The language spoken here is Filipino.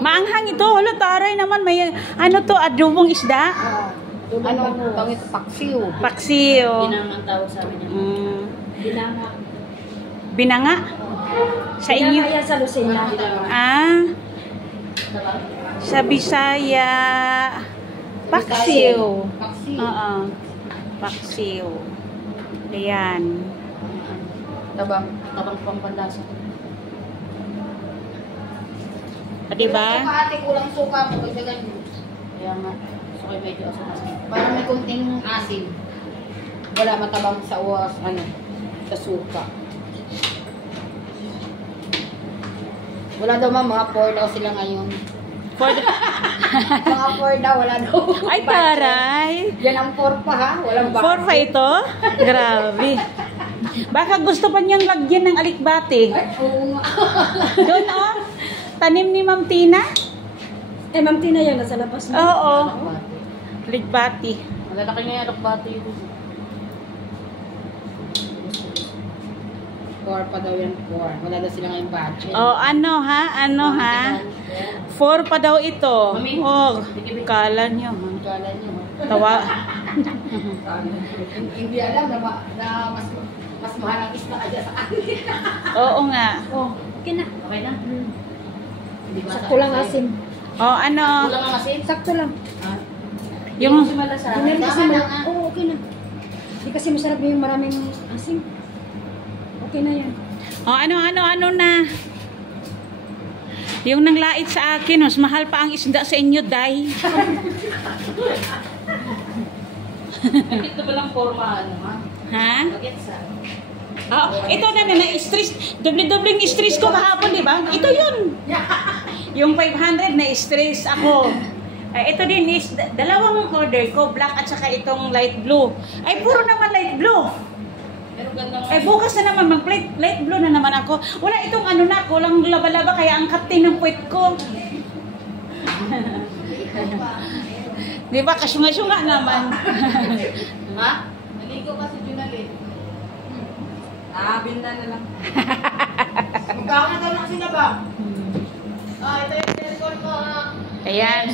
Maanghang ito. Wala, taray naman. May, ano to, adobong isda? Ano, tawag ito, paksiw. Paksiw. Binanga ang tawag sa amin. Binanga. Binanga? Sa inyo? Binanga yan sa Lucena. Ah. Sa Bisaya. Paksiw. Paksiw. Oo. Paksiw. Ayan. Tabang pampalasa. Diba? Ate, kulang suka mo. Kaya nga. So, medyo asin-asin. Para may kunting asin. Wala matabang sa uwas, ano, sa suka. Wala daw mga 4 daw sila ngayon. Mga 4 daw, wala daw. Ay, taray. Yan ang 4 pa ha, walang budget. 4 pa ito? Grabe. Baka gusto pa niyang lagyan ng alikbati. Ay, oo nga. Doon oh, tanim ni Ma'am Tina. Eh, Ma'am Tina yan, nasa labas mo. Oo. Alikbati. Malalaki nga yung alokbati yun. 4 pa daw yan, 4. Wala daw sila ngayong budget. Oh, ano ha? Ano ha? 4 pa daw ito. Oh, kala nyo. Kala nyo. Tawa. Hindi alam na mas mahal ang isda kaya sa akin. Oo nga. Oh, okay na. Okay na? Sakto lang asin. Oh, ano? Kulang ang asin? Sakto lang. Yung Hindi kasi oh, okay na. Hindi kasi masarap yung maraming asin. Okay na yan. oh, ano na. Yung nanglait sa akin, mas mahal pa ang isda sa inyo, Day. Bakit na palang forma, ano ha? Ha? Bakit sa? Oh, ito na-stress. Doble-dobleng stress ko kahapon, di ba? Ito yun. Yung 500 na-stress ako. Ito din is, dalawang order ko, black at saka itong light blue. Ay, puro naman light blue. Pero ganda nga. Ay, bukas na naman, mag-light blue na naman ako. Wala itong ano na, kulang laba-laba, kaya ang kaptin ng puwet ko. Di ba, kasunga-sunga naman. Ha? Naligo kasi Junalin. Bin na lang. Magkakaroon na daw ng sila ba? Ito yung cellphone ko ha. Ayan.